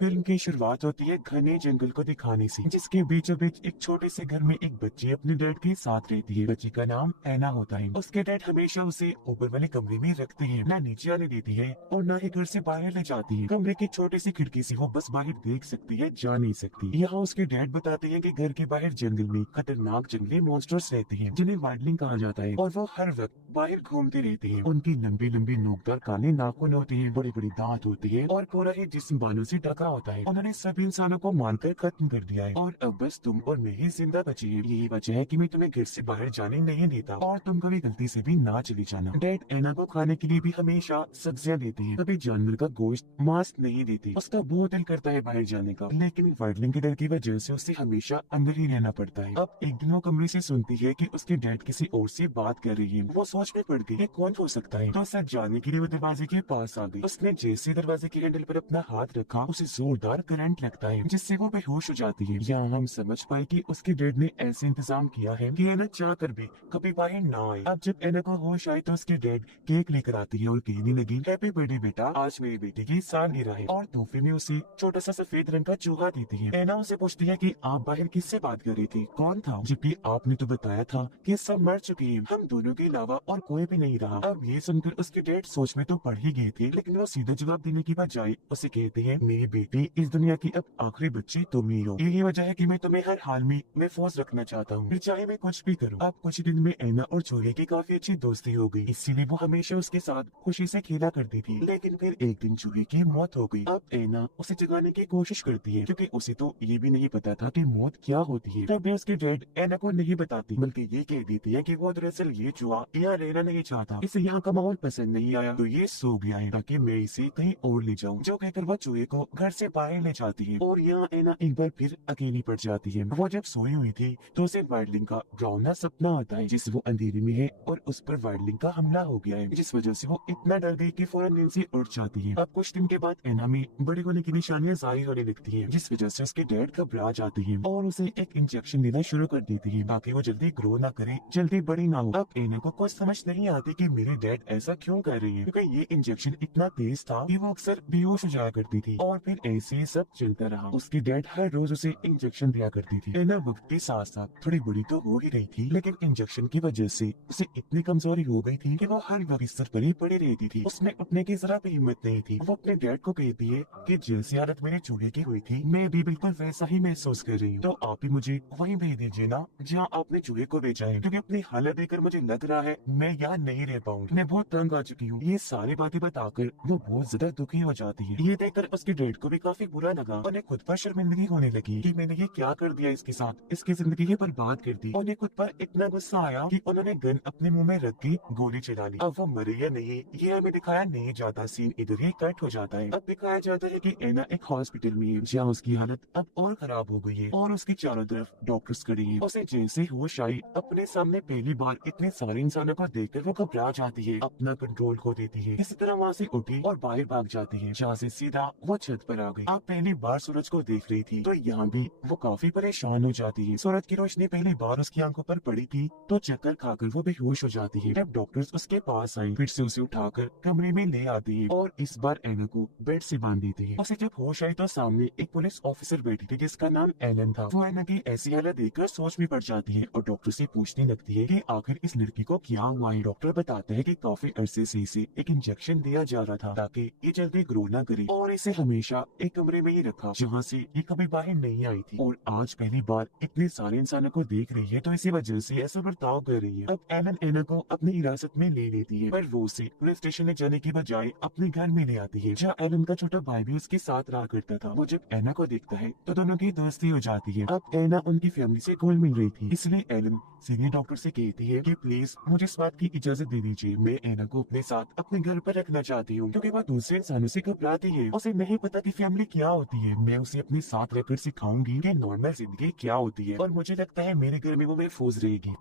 Film की शुरुआत होती है घने जंगल को दिखाने से, जिसके बीचों बीच एक छोटे से घर में एक बच्ची अपने डैड के साथ रहती है। बच्ची का नाम ऐना होता है। उसके डैड हमेशा उसे ऊपर वाले कमरे में रखते हैं, ना नीचे आने देती है और ना ही घर से बाहर ले जाती है। कमरे की छोटी सी खिड़की से वो बस बाहर देख सकती है, जा नहीं सकती। यहाँ उसके डैड बताते हैं कि घर के बाहर जंगल में खतरनाक जंगली मॉन्स्टर्स रहते हैं, जिन्हें वाइल्डलिंग कहा जाता है, और वो हर वक्त बाहर घूमते रहते हैं। उनकी लंबी लंबी नोकदार काले नाखून होते हैं, बड़ी बड़ी दांत होती है और पूरा ही जिस्म बालों से ढका होता है। उन्होंने सभी इंसानों को मारकर खत्म कर दिया है और अब बस तुम और मैं ही जिंदा बचे हैं। यही वजह है कि मैं तुम्हें घर से बाहर जाने नहीं देता और तुम कभी गलती से भी ना चली जाना। डैड ऐना को खाने के लिए भी हमेशा सब्जियां देते हैं, कभी जानवर का गोश्त मांस नहीं देते। उसका बहुत दिल करता है बाहर जाने का, लेकिन वाइल्डलिंग के डर की वजह से उसे हमेशा अंदर ही रहना पड़ता है। अब एक दिन वो कमरे से सुनती है कि उसके डैड किसी और से बात कर रही है। वो सोच में पड़ गई कि कौन हो सकता है, तो सच जानने के लिए वो दरवाजे के पास आ गई। उसने जैसे दरवाजे के हैंडल पर अपना हाथ रखा, उसे जोरदार करंट लगता है, जिससे वो बेहोश हो जाती है। यहाँ हम समझ पाए कि उसके डैड ने ऐसे इंतजाम किया है कि ऐना चाह कर भी कभी बाहर ना आए। अब जब ऐना को होश आए तो उसके डैड केक लेकर आती है और कहने लगी, हैप्पी बर्थडे बेटा, आज मेरी बेटी की सालगिरह है। और तोहफे में उसे छोटा सा सफेद रंग का चूहा देती है। ऐना उसे पूछती है कि आप बाहर किससे बात कर रही थी, कौन था, जबकि आपने तो बताया था कि सब मर चुके हैं, हम दोनों के अलावा और कोई भी नहीं रहा। अब ये सुनकर उसके डैड सोच में तो पड़ ही गए थे, लेकिन वो सीधा जवाब देने की बजाय उसे कहते हैं, मेरी बेटी, इस दुनिया की अब आखिरी बच्ची तुम ही हो। यही वजह है कि मैं तुम्हें हर हाल में महफूज रखना चाहता हूँ, फिर चाहे मैं कुछ भी करूँ। अब कुछ दिन में ऐना और चूहे की काफी अच्छी दोस्ती हो गई, इसीलिए वो हमेशा उसके साथ खुशी से खेला करती थी। लेकिन फिर एक दिन चूहे की मौत हो गई। अब ऐना उसे जगाने की कोशिश करती है, क्योंकि उसे तो ये भी नहीं पता था कि मौत क्या होती है। तब भी उसके डैड ऐना को नहीं बताती, बल्कि ये कह देती है कि वो दरअसल ये चूहा यहाँ रहना नहीं चाहता, इसे यहाँ का माहौल पसंद नहीं आया, तो ये सो गया है ताकि मैं इसे कहीं और ले जाऊँ। जो कहकर वो चूहे को घर से बाहर ले जाती है और यहाँ ऐना एक बार फिर अकेली पड़ जाती है। वो जब सोई हुई थी तो उसे वाइल्डलिंग का डरावना सपना आता है, जिससे वो अंधेरे में है और उस पर वाइल्डलिंग का हमला हो गया है, जिस वजह से वो इतना डर गई कि फौरन नींद से उठ जाती है। अब कुछ दिन के बाद ऐना में बड़े होने की निशानियां जाहिर होने लगती है, जिस वजह से उसके डैड घबरा जाते हैं और उसे एक इंजेक्शन देना शुरू कर देती है ताकि वो जल्दी ग्रो ना करे, जल्दी बड़ी ना हो। अब ऐना को कुछ समझ नहीं आती कि मेरे डैड ऐसा क्यों कर रही है, क्योंकि ये इंजेक्शन इतना तेज था कि वो अक्सर बेहोश हो जाया करती थी। और फिर ऐसे ही सब चलता रहा। उसकी डैड हर रोज उसे इंजेक्शन दिया करती थी। ऐना वक्त के साथ साथ थोड़ी बड़ी तो हो ही रही थी, लेकिन इंजेक्शन की वजह से उसे इतनी कमजोरी हो गई थी कि वो हर वक्त बिस्तर पर ही पड़ी रहती थी। उसमें उठने की जरा भी हिम्मत नहीं थी। वो अपने डैड को कहती है कि जैसी हालत मेरे चूहे की हुई थी, मैं भी बिल्कुल वैसा ही महसूस कर रही हूँ, तो आप ही मुझे वहीं भेज दीजिए ना जहाँ आपने चूहे को बेचा है, क्योंकि अपनी हालत देखकर मुझे लग रहा है मैं यहाँ नहीं रह पाऊंगी, मैं बहुत तंग आ चुकी हूँ। ये सारी बातें बताकर वो बहुत ज्यादा दुखी हो जाती है। ये देखकर उसके डैड को भी काफी बुरा लगा। उन्हें खुद पर शर्मिंदगी होने लगी कि मैंने ये क्या कर दिया इसके साथ, इसकी जिंदगी ही बर्बाद कर दी। उन्हें खुद पर इतना गुस्सा आया कि उन्होंने गन अपने मुंह में रख के गोली चला ली। अब वो मरे या नहीं ये हमें दिखाया नहीं जाता, सीन इधर ही कट हो जाता है। अब दिखाया जाता है कि ऐना एक हॉस्पिटल में है, जहाँ उसकी हालत अब और खराब हो गई है और उसके चारों तरफ डॉक्टर्स खड़े हैं। उसे जैसे होश आई, अपने सामने पहली बार इतने सारे इंसानों को देखकर वो घबरा जाती है, अपना कंट्रोल खो देती है। इसी तरह वहाँ से उठी और बाहर भाग जाती है, जहाँ से सीधा वो छत पर आ गई। आप पहली बार सूरज को देख रही थी, तो यहाँ भी वो काफी परेशान हो जाती है। सूरज की रोशनी पहली बार उसकी आंखों पर पड़ी थी, तो चक्कर खाकर वो बेहोश हो जाती है। जब डॉक्टर्स उसके पास आए, फिर से उसे उठाकर कमरे में ले आती है और इस बार ऐना को बेड से बांध देती है। उसे जब होश आई तो सामने एक पुलिस ऑफिसर बैठी थी, जिसका नाम एलन था। वो ऐना की ऐसी हालत देखकर सोच में पड़ जाती है और डॉक्टर से पूछने लगती है कि आखिर इस लड़की को क्या हुआ है। डॉक्टर बताते हैं कि काफी अरसे से इसे एक इंजेक्शन दिया जा रहा था ताकि ये जल्दी ग्रो ना करे, और इसे हमेशा एक कमरे में ही रखा जहाँ से ये कभी बाहर नहीं आई थी। और आज पहली बार इतने सारे इंसानों को देख रही है, तो इसी वजह से ऐसा बर्ताव कर रही है। अब एलन ऐना को अपनी हिरासत में ले लेती है, पर वो उसे पुलिस स्टेशन ले जाने की बजाय अपने घर में ले आती है, जहाँ एलन का छोटा भाई भी उसके साथ रहा करता था। वो जब ऐना को देखता है तो दोनों की दोस्ती हो जाती है। अब ऐना उनकी फैमिली से घुल मिल रही थी, इसलिए एलन सीनियर डॉक्टर से कहती है कि प्लीज मुझे इस बात की इजाजत दे दीजिए, मैं ऐना को अपने साथ अपने घर पर रखना चाहती हूँ, क्योंकि वह दूसरे इंसानों से घबराती है। उसे नहीं पता कि फैमिली क्या होती है। मैं उसे अपने साथ रहकर सिखाऊंगी कि नॉर्मल जिंदगी क्या होती है, और मुझे लगता है मेरे घर में वो महफूज रहेगी।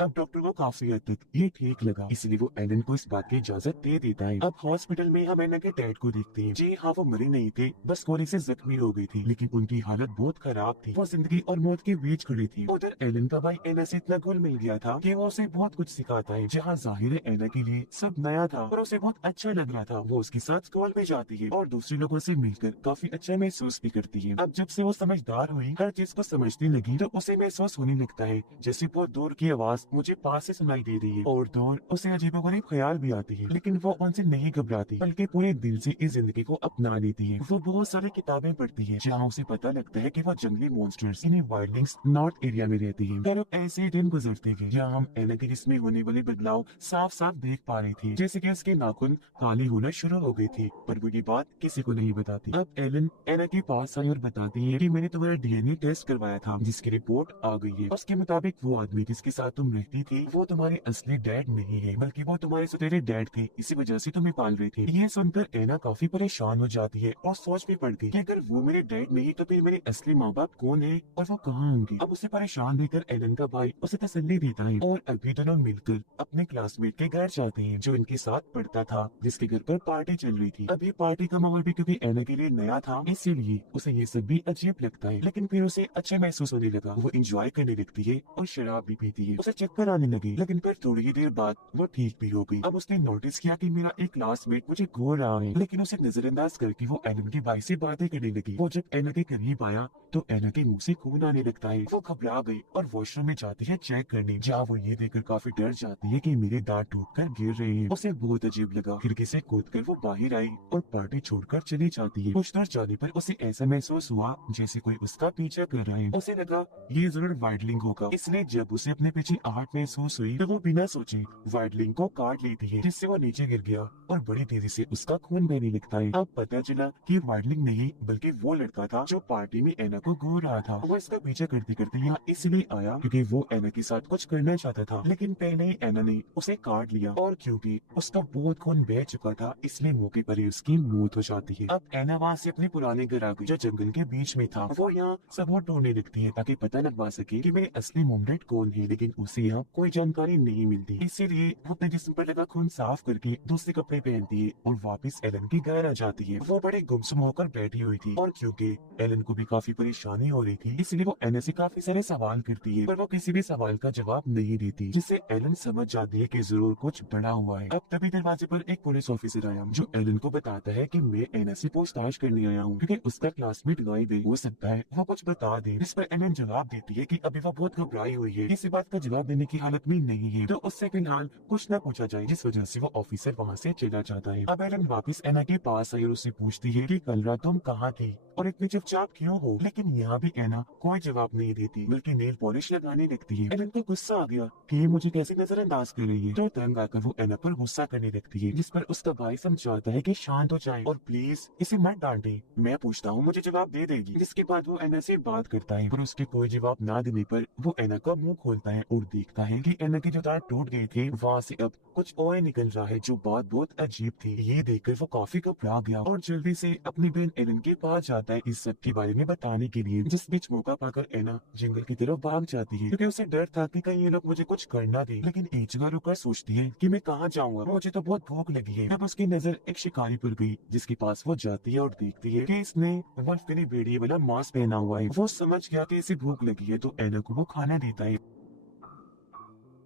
अब डॉक्टर को काफी हद तक ये ठीक लगा, इसलिए वो एलन को इस बात की इजाजत दे देता है। अब हॉस्पिटल में हम एना के डैड को देखते हैं। जी हाँ, वो मरे नहीं थे, बस गोली से जख्मी हो गई थी, लेकिन उनकी हालत बहुत खराब थी। वो जिंदगी और मौत के बीच खड़ी थी। उधर एलन का भाई एना से इतना घुल मिल गया था कि वो उसे बहुत कुछ सिखाता है। जहाँ जाहिर है एना के लिए सब नया था और उसे बहुत अच्छा लग रहा था। वो उसके साथ स्कूल में जाती है और दूसरे लोगों से मिलकर काफी अच्छा महसूस भी करती है। अब जब से वो समझदार हुई, हर चीज को समझने लगी, तो उसे महसूस होने लगता है जैसे बहुत दूर की आवाज मुझे पास से सुनाई दे रही है और दूर उसे अजीबोगरीब ख्याल भी आती है। लेकिन वो उनसे नहीं घबराती, बल्कि पूरे दिल से इस जिंदगी को अपना लेती है। वो बहुत सारी किताबें पढ़ती है जहाँ उसे पता लगता है कि वो जंगली मॉन्स्टर्स यानी वाइल्डलिंग्स नॉर्थ एरिया में रहती है। पर ऐसे दिन गुजरते गए जहाँ हम एना के जिस्म में होने वाले बदलाव साफ साफ देख पा रही थी, जैसे कि उसके नाखून काले होना शुरू हो गई थी, पर वो ये बात किसी को नहीं बताती। अब एलन एना के पास आई और बताती है कि मैंने तुम्हारा डीएनए टेस्ट करवाया था, जिसकी रिपोर्ट आ गई है। उसके मुताबिक वो आदमी जिसके साथ तुम रहती थी वो तुम्हारे असली डैड नहीं है, बल्कि वो तुम्हारे सौतेले डैड थे, इसी वजह से तुम्हें पाल रहे थे। यह सुनकर एना काफी परेशान हो जाती है और सोच भी पड़ती है कि अगर वो मेरे डैड नहीं तो फिर मेरे असली माँ बाप कौन है और वो कहाँ होंगे। अब उसे परेशान देखकर एलन का भाई उसे तसल्ली देता है और अभी दोनों मिलकर अपने क्लासमेट के घर जाते हैं जो इनके साथ पढ़ता था, जिसके घर पर पार्टी चल रही थी। अभी पार्टी का माहौल भी क्योंकि एना के लिए नया था, इसीलिए उसे ये सब भी अजीब लगता है, लेकिन फिर उसे अच्छा महसूस होने लगा। वो एंजॉय करने लगती है और शराब भी पीती है। उसे चक्कर आने लगे, लेकिन फिर थोड़ी ही देर बाद वो ठीक भी हो गई। अब उसने नोटिस किया कि मेरा एक क्लासमेट मुझे घूर रहा है, लेकिन उसे नजरअंदाज करके वो एलन के भाई से बातें करने लगी। वो जब एना के करीब आया तो एना के मुंह से खून आने लगता है। वो घबरा गई और वॉशरूम में जाती है चेक करने, जहाँ वो ये देखकर काफी डर जाती है कि मेरे दांत टूटकर गिर रहे हैं। उसे बहुत अजीब लगा। खिड़की से कूदकर वो बाहर आई और पार्टी छोड़कर चली जाती है। कुछ दूर जाने पर उसे ऐसा महसूस हुआ जैसे कोई उसका पीछा कर रहा है। उसे लगा ये जरूर वाइडलिंग होगा, इसलिए जब उसे अपने पीछे आहट महसूस हुई तो वो बिना सोचे वाइडलिंग को काट लेती है, जिससे वो नीचे गिर गया और बड़ी तेजी से उसका खून बहने लगता है। अब पता चला कि वाइडलिंग नहीं बल्कि वो लड़का था जो पार्टी में एना को घूर रहा था। वो इसका पीछा करते करते यहाँ इसलिए आया क्योंकि वो एना के साथ कुछ करना चाहता था, लेकिन पहले ही एना ने उसे काट लिया और क्योंकि उसका बहुत खून बह चुका था इसलिए मौके पर ही उसकी मौत हो जाती है। अब एना वहाँ से अपने पुराने घर आ गई जो जंगल के बीच में था। वो यहाँ सब ढूंढने लगती है ताकि पता लगवा सके कि मेरे असली मॉम डैड कौन है, लेकिन उसे यहाँ कोई जानकारी नहीं मिलती। इसीलिए वो अपने जिस्म पर लगा खून साफ करके दूसरे कपड़े पहनती है और वापस एलन के घर आ जाती है। वो बड़े गुमसुम होकर बैठी हुई थी और क्योंकि एलन को भी काफी परेशानी हो रही थी इसलिए वो एना से काफी सारे सवाल करती है, पर वो किसी भी सवाल का जवाब नहीं देती, जिससे एलन समझ जाती है कि जरूर कुछ बड़ा हुआ है। अब तभी दरवाजे पर एक पुलिस ऑफिसर आया जो एलन को बताता है कि मैं एना से पूछताछ करने आया हूँ क्योंकि उसका क्लासमेट गायब है, हो सकता है वो कुछ बता दे। इस पर एलन जवाब देती है कि अभी वो बहुत घबराई हुई है, किसी बात का जवाब देने की हालत में नहीं है, तो उससे फिलहाल कुछ न पूछा जाए, जिस वजह से वो ऑफिसर वहाँ से चला जाता है। अब एलन वापस एना के पास आई और उससे पूछती है कि कल रात तुम कहाँ थी और इतनी चुपचाप क्यों हो, लेकिन यहाँ भी एना कोई जवाब नहीं देती बल्कि नेल पॉलिश लगाने लगती है। एलन को गुस्सा आ गया कि ये मुझे कैसे नजरअंदाज कर रही है, तो तंग आकर वो एना पर गुस्सा करने लगती है, जिस पर उसका भाई समझाता है कि शांत हो जाए और प्लीज इसे मत डांटे, मैं पूछता हूँ मुझे जवाब दे देगी। जिसके बाद वो एना से बात करता है पर उसके कोई जवाब ना देने पर वो एना का मुंह खोलता है और देखता है कि एना के जो दांत टूट गए थे वहाँ से अब कुछ ओए निकल रहा है, जो बात बहुत अजीब थी। ये देखकर वो काफी घबरा गया और जल्दी से अपनी बहन एलन के पास जाता है इस सब के बारे में बताने के लिए। जिस बीच मौका पाकर एना जंगल की तरफ भाग जाती है क्योंकि उसे डर था कि कहीं ये लोग मुझे कुछ करना दे, लेकिन एक जगह रुककर सोचती है कि मैं कहाँ जाऊंगा, मुझे तो बहुत भूख लगी है। तब उसकी नजर एक शिकारी पर गई जिसके पास वो जाती है और देखती है कि इसने वल्फ भेड़िए वाला मास्क पहना हुआ है। वो समझ गया कि इसे भूख लगी है तो एना को वो खाना देता है।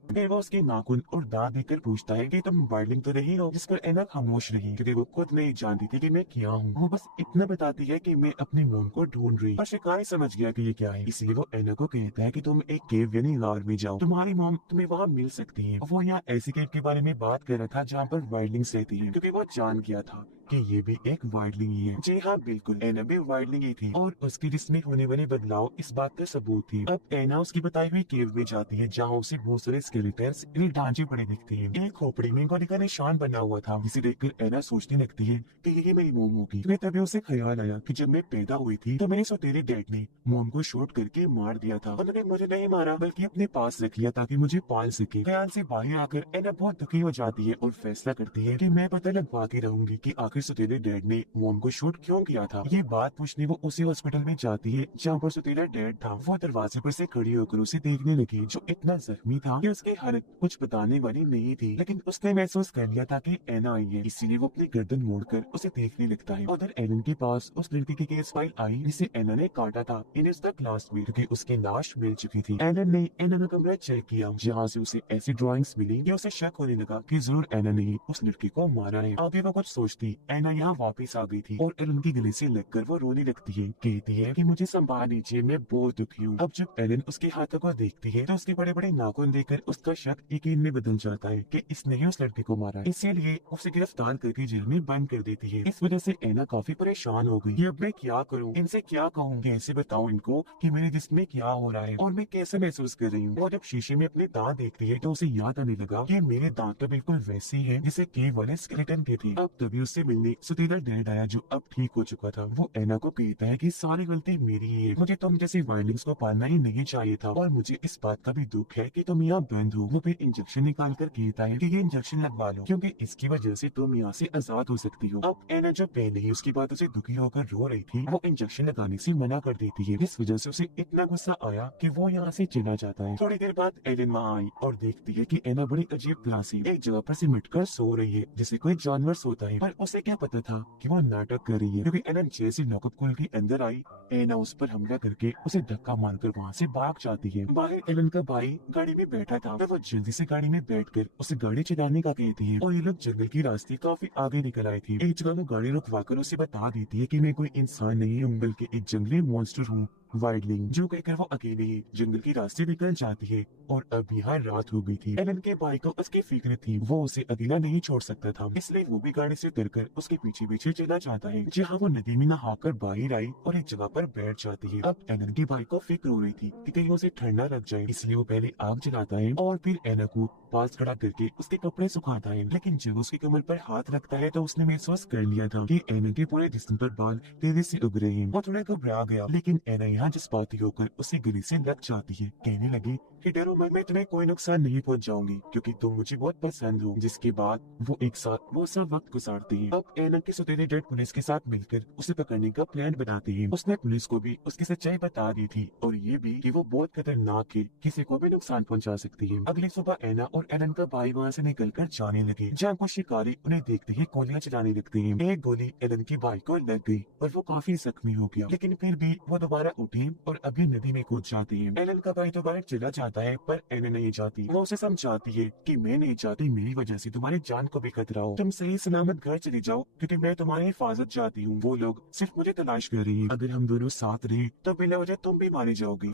फिर वो उसके नाखून और दांत देखकर पूछता है कि तुम वाइल्डिंग तो नहीं हो, जिस पर एना खामोश रही क्योंकि वो खुद नहीं जानती थी कि मैं क्या हूँ। वो बस इतना बताती है कि मैं अपनी मोम को ढूंढ रही, और शिकारी समझ गया कि ये क्या है, इसलिए वो एना को कहता है कि तुम एक केव यानी गार में जाओ, तुम्हारी मोम तुम्हें वहाँ मिल सकती है। वो यहाँ ऐसी केव के बारे में बात कर रहा था जहाँ पर वाइल्डलिंग्स रहती है, क्योंकि वो जान गया था कि ये भी एक वाइल्डलिंग ही है। जी हाँ बिल्कुल, एना भी वाइल्डलिंग ही थी और उसकी जिस्म में होने वाले बदलाव इस बात का सबूत थी। अब एना उसकी बताई हुई केव में जाती है जहाँ उसे बहुत सारे स्केलेटन्स ढांचे पड़े दिखते हैं। एक खोपड़ी में गोली का निशान बना हुआ था, जिसे देखकर एना सोचने लगती है कि यही मेरी मोम होगी। फिर तभी उसे ख्याल आया कि जब मैं पैदा हुई थी तो मेरे सौतेले डैड ने मोम को शूट करके मार दिया था। उन्होंने मुझे नहीं मारा बल्कि अपने पास रख लिया ताकि मुझे पाल सके। ख्याल से बाहर आकर एना बहुत दुखी हो जाती है और फैसला करती है कि मैं पता लगवा के रहूंगी कि आखिर आखिर सौतेले डैड ने मॉम को शूट क्यों किया था। ये बात पूछने वो उसी हॉस्पिटल में जाती है जहाँ पर सौतेला डैड था। वो दरवाजे पर से खड़ी होकर उसे देखने लगी, जो इतना जख्मी था कि उसके हर कुछ बताने वाली नहीं थी। लेकिन उसने महसूस कर लिया था कि एना आई है, इसीलिए वो अपनी गर्दन मोड़कर उसे देखने लगता है। उधर एलन के पास उस लड़की की केस फाइल आई जिसे एना ने काटा था इन उसका क्लासमेट, क्योंकि उसकी लाश मिल चुकी थी। एलन ने एना का कमरा चेक किया, जहाँ से उसे ऐसी ड्राइंग्स मिली कि उसे शक होने लगा कि जरूर एना ने उस लड़की को मारा है। आगे वो कुछ सोचती एना यहाँ वापस आ गई थी और एलन की गले से लगकर वो रोने लगती है। कहती है कि मुझे संभाल लीजिए, मैं बहुत दुखी हूँ। अब जब एलन उसके हाथों को देखती है तो उसके बड़े बड़े नाखून देखकर उसका शक यकीन में बदल जाता है कि इसने ही उस लड़के को मारा है। इसीलिए उसे गिरफ्तार करके जेल में बंद कर देती है। इस वजह से एना काफी परेशान हो गई। अब मैं क्या करूँ, इनसे क्या कहूँ, कैसे बताऊँ इनको कि मेरे जिस्म में क्या हो रहा है और मैं कैसे महसूस कर रही हूँ। और जब शीशे में अपने दांत देखती है तो उसे याद आने लगा कि मेरे दांत तो बिल्कुल वैसे हैं जैसे केव वाले स्केलेटन के थे। अब तभी उससे मिलने सौतेला डैड आया, जो अब ठीक हो चुका था। वो एना को कहता है कि सारी गलती मेरी ही है, मुझे तुम जैसे वायलेंस को पालना ही नहीं चाहिए था और मुझे इस बात का भी दुख है कि तुम यहाँ बंद हो। वो फिर इंजेक्शन निकाल कर कहता है कि ये इंजेक्शन लगवा लो, क्योंकि इसकी वजह से तुम यहाँ से आजाद हो सकती हो। अब एना जो पहले ही उसकी बातों से दुखी होकर रो रही थी, वो इंजेक्शन लगाने से मना कर देती है। इस वजह से उसे इतना गुस्सा आया कि वो यहाँ से चला जाता है। थोड़ी देर बाद एलन वहाँ आई और देखती है कि एना बड़ी अजीब तरह से एक जगह पर सिमट कर सो रही है, जैसे कोई जानवर सोता है। पर उसे क्या पता था कि वो नाटक कर रही है, क्योंकि एलन जैसे लॉकअप खोल के अंदर आई, एना उस पर हमला करके उसे धक्का मारकर वहाँ से भाग जाती है। बाहर एलन का भाई गाड़ी में बैठा था, तो वो जल्दी से गाड़ी में बैठकर उसे गाड़ी चलाने का कहती है। और ये लोग जंगल की रास्ते काफी आगे निकल आए थे। एक जगह वो गाड़ी रुकवाकर उसे बता देती है कि मैं कोई इंसान नहीं हूँ, बल्कि एक जंगली मॉन्स्टर हूँ, वाइल्डलिंग। जो कहकर वो अकेले ही जंगल की रास्ते निकल जाती है। और अब यहाँ रात हो गई थी। एलन के भाई को उसकी फिक्र थी, वो उसे अकेला नहीं छोड़ सकता था, इसलिए वो भी गाड़ी से उतरकर उसके पीछे पीछे चला जाता है, जहाँ वो नदी में नहाकर बाहर आई और एक जगह पर बैठ जाती है। अब एलन के भाई को फिक्र हो रही थी कि कहीं उसे ठंड न लग जाए, इसलिए वो पहले आग जलाता है और फिर एना को पास खड़ा करके उसके कपड़े सुखाता है। लेकिन जब उसकी कमर पर हाथ रखता है तो उसने महसूस कर लिया था कि एना के पूरे जिस्म पर बाल तेजी से उग रहे हैं। वो थोड़ा घबरा गया, लेकिन एना यहाँ जज्बाती होकर उसे गले से लग जाती है। कहने लगी कि डरो मत, मैं तुम्हें कोई नुकसान नहीं पहुंचाऊंगी, क्योंकि तुम मुझे बहुत पसंद हो। जिसके बाद वो एक साथ बहुत सा वक्त गुजारते हैं। अब एना के सौतेले डैड पुलिस के साथ मिलकर उसे पकड़ने का प्लान बनाते हैं। उसने पुलिस को भी उसकी सच्चाई बता दी थी और ये भी कि वो बहुत खतरनाक है, किसी को भी नुकसान पहुंचा सकती है। अगली सुबह एना और एलन का भाई वहाँ से निकलकर जाने लगे, जहाँ कुछ शिकारी उन्हें देखते ही गोलियां चलाने लगते हैं। एक गोली एलन के भाई को लग गई और वो काफी जख्मी हो गया, लेकिन फिर भी वो दोबारा उठे और अभी नदी में कूद जाते हैं। एलन का भाई दोबारा चला जाता है, पर एना नहीं जाती। वो उसे समझाती है कि मैं नहीं चाहती मेरी वजह से तुम्हारी जान को भी खतरा हो, तुम सही सलामत घर चली जाओ, क्योंकि मैं तुम्हारी हिफाजत चाहती हूँ। वो लोग सिर्फ मुझे तलाश कर रही है, अगर हम दोनों साथ रहे तो बिना वजह तुम भी मारी जाओगी।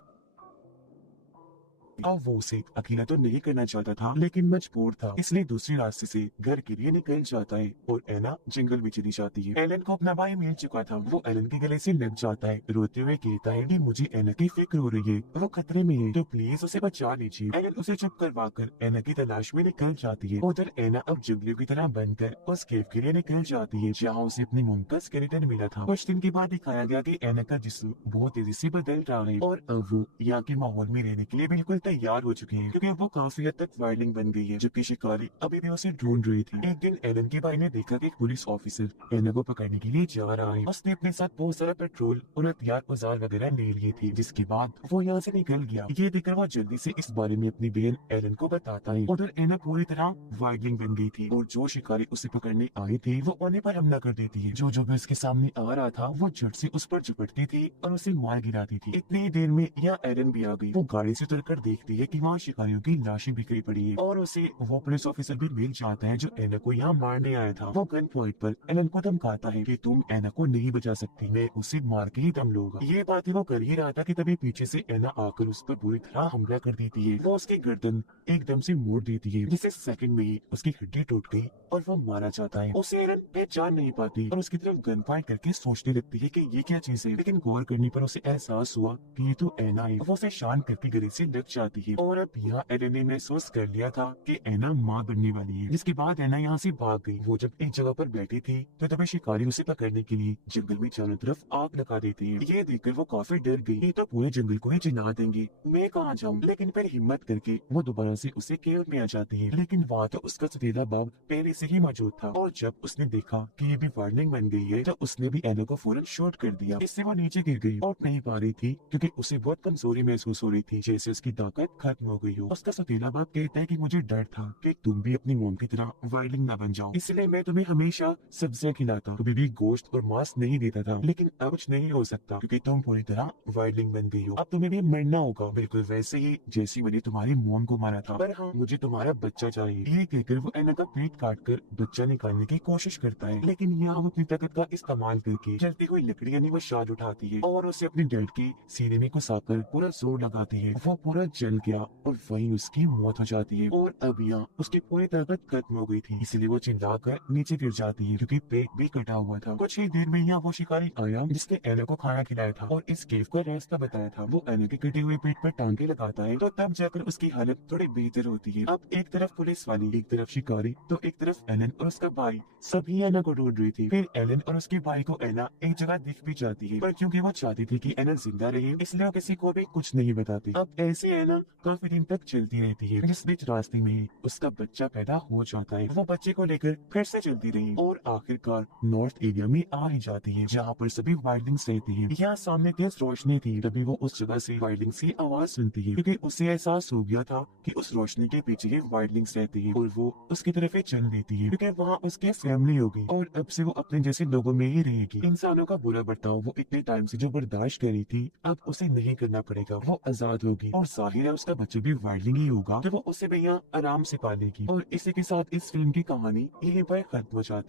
अब वो उसे अकेला तो नहीं करना चाहता था, लेकिन मजबूर था, इसलिए दूसरे रास्ते से घर के लिए निकल जाता है और एना जंगल में चली जाती है। एलन को अपना भाई मिल चुका था, वो एलन के गले से लग जाता है, रोते हुए कहता है कि मुझे एना की फिक्र हो रही है, वो खतरे में है, तो प्लीज उसे बचा लीजिए। एलन उसे चुप करवाकर एना की तलाश में निकल जाती है। उधर एना अब जंगलियों की तरह बनकर उस केव के लिए निकल जाती है, जहाँ उसे अपनी मॉम का स्केलेटन मिला था। कुछ दिन के बाद दिखाया गया कि एना का जिस्म बहुत तेजी से बदल रहा है और अब वो यहाँ के माहौल में रहने के लिए बिल्कुल तैयार हो चुकी है, क्योंकि वो काफी हद तक वायलिंग बन गई है, जबकि शिकारी अभी भी उसे ढूंढ रही थी। एक दिन एलन के भाई ने देखा कि एक पुलिस ऑफिसर एना को पकड़ने के लिए जा रहा है। उसने अपने साथ बहुत सारा पेट्रोल और हथियार औजार वगैरह ले लिए थे, जिसके बाद वो यहाँ से निकल गया। ये देखकर वो जल्दी से इस बारे में अपनी बहन एलन को बताता है। उधर एना पूरी तरह वायलिंग बन गई थी और जो शिकारी उसे पकड़ने आए थे वो उन्हें पर हमला कर देती है। जो भी उसके सामने आ रहा था वो झट से उस पर झपटती थी और उसे मार गिराती थी। इतनी ही देर में यहाँ एलन भी आ गई। वो गाड़ी से उतरकर देखती है कि वहाँ शिकारियों की लाशें बिखरी पड़ी है और उसे वो पुलिस ऑफिसर भी मिल जाता है जो एना को यहाँ मारने आया था। वो गन पॉइंट पर एलन को धमकाता है कि तुम एना को नहीं बचा सकती, मैं उसे मार के ही दम लूंगा। ये बातें वो कर ही रहा था कि तभी पीछे से एना आकर उस पर बुरी तरह हमला कर देती है। वो उसकी गर्दन एकदम से मोड़ देती है, जिससे सेकंड में ही उसकी हड्डी टूट गई और वो मारा जाता है। उसे एलन पहचान नहीं पाती और उसकी तरफ गन पॉइंट करके सोचने लगती है कि ये क्या चीज है, लेकिन गौर करने पर उसे एहसास हुआ कि ये तो एना है। वो उसे शांत करके गले से लग जाती जाती है। और अब यहाँ एलन ने महसूस कर लिया था कि एना माँ बनने वाली है, जिसके बाद एना यहाँ से भाग गई। वो जब एक जगह पर बैठी थी तो तभी शिकारी उसे पकड़ने के लिए जंगल में चारों तरफ आग लगा देते हैं। ये देखकर वो काफी डर गई, ये तो पूरे जंगल को ही जला देंगे, मैं कहाँ जाऊँ। लेकिन फिर हिम्मत करके वो दोबारा से उसे केव में आ जाती है। लेकिन वहाँ तो उसका सफेदा बाप पहले से ही मौजूद था, और जब उसने देखा कि ये भी वार्निंग बन गई है तो उसने भी एना को फौरन शॉट कर दिया। इससे वो नीचे गिर गई और नहीं पा रही थी क्योंकि उसे बहुत कमजोरी महसूस हो रही थी, जैसे उसकी ताकत खत्म हो गई हो। उसका सफेदा बाप कहता है कि मुझे डर था कि तुम भी अपनी मोम की तरह वाइल्डिंग ना बन जाओ, इसलिए मैं तुम्हें हमेशा सब्जियां खिलाता, कभी भी गोश्त और मांस नहीं देता था। लेकिन अब कुछ नहीं हो सकता क्योंकि तुम पूरी तरह वाइल्डिंग बन गई हो, अब तुम्हें भी मरना होगा, बिल्कुल वैसे ही जैसे मैंने तुम्हारी मोम को मारा था। पर हाँ, मुझे तुम्हारा बच्चा चाहिए। ये कहकर वो एना का पेट काट कर बच्चा निकालने की कोशिश करता है, लेकिन यहाँ वो अपनी ताकत का इस्तेमाल करके जलती हुई लकड़ियाँ वो शाद उठाती है और उसे अपने डैड के सीने में घुसाकर पूरा जोर लगाती है। वो पूरा जल गया और वहीं उसकी मौत हो जाती है। और अब यहाँ उसकी पूरी ताकत खत्म हो गई थी, इसलिए वो चिल्लाकर नीचे गिर जाती है क्योंकि पेट भी कटा हुआ था। कुछ ही देर में यहाँ वो शिकारी आया जिसने एना को खाना खिलाया था और इस केव का रास्ता बताया था। वो एना के कटे हुए पेट पर टांगे लगाता है तो तब जाकर उसकी हालत थोड़ी बेहतर होती है। अब एक तरफ पुलिस वाली, एक तरफ शिकारी, तो एक तरफ एलन और उसका भाई, सभी एना को ढूंढ रही थी। फिर एलन और उसके भाई को एना एक जगह दिख भी जाती है, पर क्योंकि वो चाहती थी कि एना जिंदा रहे इसलिए वो किसी को भी कुछ नहीं बताती। अब ऐसे एना काफी दिन तक चलती रहती है, जिस बीच रास्ते में उसका बच्चा पैदा हो जाता है। वो बच्चे को लेकर फिर से चलती रही और आखिरकार नॉर्थ एरिया में आ ही जाती है जहाँ पर सभी वाइल्डिंग्स रहती हैं। यहाँ सामने तेज रोशनी थी, तभी वो उस जगह से वाइल्डिंग्स की आवाज सुनती है क्योंकि उसे एहसास हो गया था कि उस रोशनी के पीछे ही वाइल्डिंग्स रहती है, और वो उसकी तरफ ही चल देती है क्योंकि वहाँ उसकी फैमिली होगी और अब से वो अपने जैसे लोगों में ही रहेगी। इंसानों का बुरा बर्ताव वो इतने टाइम से जो बर्दाश्त करी थी अब उसे नहीं करना पड़ेगा, वो आजाद होगी और जाहिर है उसका बच्चा भी वाइल्डिंग ही होगा तो वो उसे भी यहाँ आराम से पालेगी। और इसी के साथ इस फिल्म की कहानी यहीं पर खत्म हो जाती है।